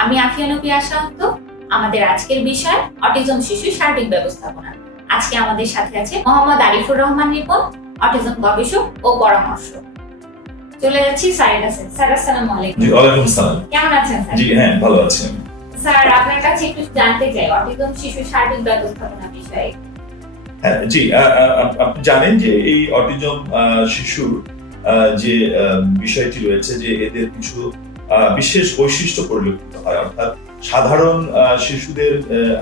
আমি আফিয়া নবী আশান্ত। আমাদের আজকের বিষয় অটিজম শিশু সার্বিক ব্যবস্থাপনা। আজকে আমাদের সাথে আছে মোহাম্মদ আরিফুর রহমান রিপন, অটিজম গবেষক ও পরামর্শক। চলে যাচ্ছি স্যারের কাছে। স্যার, আসসালামু আলাইকুম। জি, ওয়ালাইকুম আসসালাম। কেমন আছেন স্যার? জি হ্যাঁ, ভালো আছি। স্যার, আপনার কাছে একটু জানতে চাই অটিজম শিশু সার্বিক ব্যবস্থাপনা বিষয়ে। হ্যাঁ জি, আপনি জানেন যে এই অটিজম শিশুর যে বিষয়টি রয়েছে যে এদের কিছু বিশেষ বৈশিষ্ট্য পরিলক্ষিত হয়, অর্থাৎ সাধারণ শিশুদের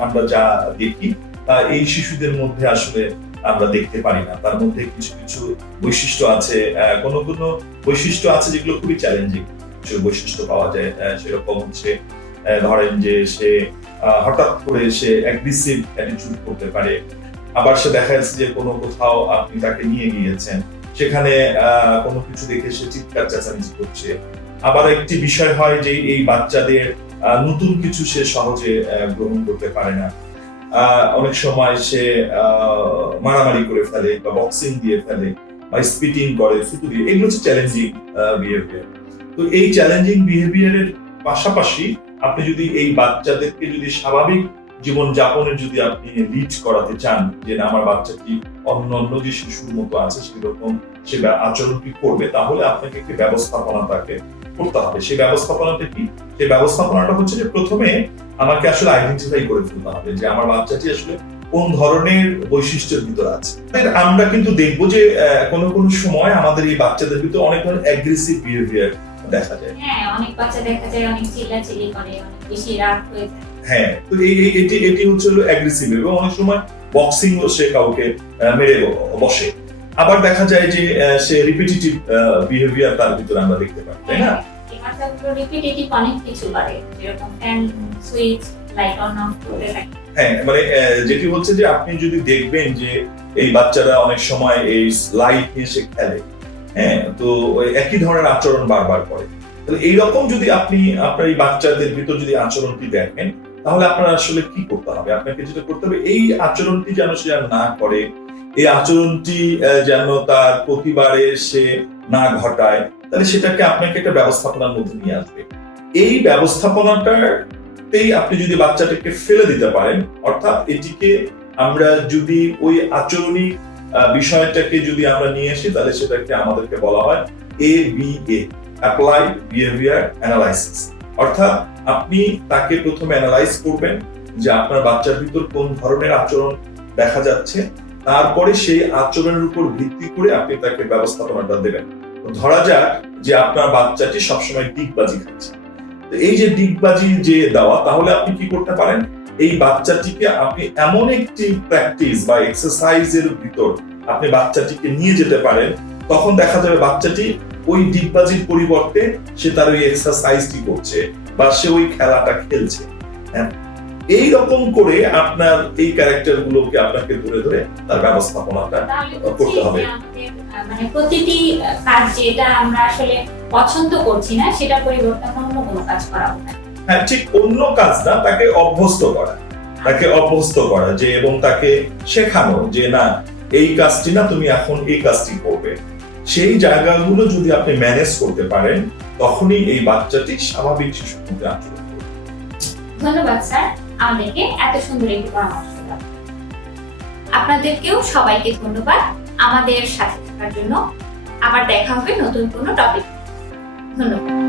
আমরা যা দেখি এই শিশুদের মধ্যে আসলে আমরা দেখতে পারি না। তার মধ্যে কিছু কিছু বৈশিষ্ট্য আছে, কোনো কোনো বৈশিষ্ট্য আছে যেগুলো খুবই চ্যালেঞ্জিং কিছু বৈশিষ্ট্য পাওয়া যায়। সেরকম হচ্ছে ধরেন যে সে হঠাৎ করে সে অ্যাগ্রেসিভ অ্যাটিটিউড করতে পারে। আবার সে দেখা যাচ্ছে যে কোনো কোথাও আপনি তাকে নিয়ে গিয়েছেন, সেখানে কোনো কিছু দেখে সে চিৎকার চেঁচামেচি করছে। আবার একটি বিষয় হয় যে এই বাচ্চাদের নতুন কিছু সে সহজে গ্রহণ করতে পারে না। অনেক সময় সে মারামারি করে ফেলে বা বক্সিং দিয়ে ফেলে বা স্পিটিং করে, থুতু দিয়ে। এগুলো হচ্ছে চ্যালেঞ্জিং বিহেভিয়ার। তো এই চ্যালেঞ্জিং বিহেভিয়ারের পাশাপাশি আপনি যদি এই বাচ্চাদেরকে যদি স্বাভাবিক জীবন যাপনের যদি আপনি লিড করাতে চান, যে না আমার বাচ্চাটি অন্য যে শিশুর মতো আছে সেরকম সে আচরণটি করবে, তাহলে আপনাকে একটি ব্যবস্থাপনা তাকে করতে হবে। সেই ব্যবস্থাপনাটা কি? সেই ব্যবস্থাপনাটা হচ্ছে যে প্রথমে আমাকে আসলে আইডেন্টিফাই করে ফেলতে হবে যে আমার বাচ্চাটি আসলে কোন ধরনের বৈশিষ্ট্যের ভিতর আছে। আমরা কিন্তু দেখবো যে কোনো কোনো সময় আমাদের এই বাচ্চাদের ভিতরে অনেক ধরনের অ্যাগ্রেসিভ বিহেভিয়ার দেখা যায়। হ্যাঁ, অনেক বাচ্চা দেখা যায় অনেক চিল্লাচিল্লি করে, অনেক বেশি রাগ হয়ে যায়। হ্যাঁ, তো এটি হচ্ছে অ্যাগ্রেসিভ, এবং অনেক সময় বক্সিং ও সে কাউকে মেরে বসে। আবার দেখা যায় যে সে রিপিটিটিভ বিহেভিয়ার তার ভিতরে আমরা দেখতে পাই, তাই না? এই বাচ্চাগুলো রিপিটিটিভ অনেক কিছু করে, যেরকম fan switch light on of করতে থাকে। হ্যাঁ, মানে যেটি হচ্ছে যে আপনি যদি দেখবেন যে এই বাচ্চারা অনেক সময় এই লাইট নিয়ে সে খেলে, হ্যাঁ, তো একই ধরনের আচরণ বারবার করে। তাহলে এইরকম যদি আপনি আপনার এই বাচ্চাদের ভিতর যদি আচরণটি দেখেন, তাহলে আপনার আসলে কি করতে হবে? আপনাকে যেটা করতে হবে, এই আচরণটি যেন সে আর না করে, এই আচরণটি যেন তার প্রতিবারে সে না ঘটায়, তাহলে সেটাকে আপনাকে একটা ব্যবস্থাপনার মধ্যে নিয়ে আসবে। এই ব্যবস্থাপনাটাতেই আপনি যদি বাচ্চাটাকে ফেলে দিতে পারেন, অর্থাৎ এটিকে আমরা যদি ওই আচরণিক বিষয়টাকে যদি আমরা নিয়ে আসি, তাহলে সেটাকে আমাদেরকে বলা হয় ABA, অ্যাপ্লাইড বিহেভিয়ার অ্যানালাইসিস। অর্থাৎ আপনি তাকে প্রথমে অ্যানালাইজ করবেন যে আপনার বাচ্চার ভিতর কোন ধরনের আচরণ দেখা যাচ্ছে, তারপরে সেই আচরণের উপর ভিত্তি করে আপনি তাকে ব্যবস্থাপনাটা দেবেন। ধরা যাক যে আপনার বাচ্চাটি সবসময় ডিগবাজি খাচ্ছে। তো এই যে ডিগবাজি যে দেওয়া, তাহলে আপনি কি করতে পারেন? এই বাচ্চাটিকে আপনি এমন একটি প্র্যাকটিস বা এক্সারসাইজের ভিতর আপনি বাচ্চাটিকে নিয়ে যেতে পারেন, তখন দেখা যাবে বাচ্চাটি ওই ডিগবাজির পরিবর্তে সে তার ওই এক্সারসাইজটি করছে বা সে ওই খেলাটা খেলছে। এইরকম করে আপনার এই ক্যারেক্টার গুলোকে আপনাকে ধরে ধরে তার ব্যবস্থাপনাটা করতে হবে। মানে প্রতিটি কাজ যেটা আমরা আসলে পছন্দ করছি না, সেটা পরিবর্তন অন্য কোনো কাজ করা হবে। হ্যাঁ, ঠিক অন্য কাজ না, তাকে অভ্যস্ত করা যে, এবং তাকে শেখানো যে না এই কাজটি না, তুমি এখন এই কাজটি করবে। সেই জায়গাগুলো যদি আপনি ম্যানেজ করতে পারেন, তখনই এই বাচ্চাটি স্বাভাবিক শিশুর মধ্যে আচরণ করবে। ধন্যবাদ স্যার, আমাদেরকে এত সুন্দর একটি পরামর্শ দেওয়ার। আপনাদেরকেও সবাইকে ধন্যবাদ আমাদের সাথে থাকার জন্য। আবার দেখা হবে নতুন কোনো টপিক। ধন্যবাদ।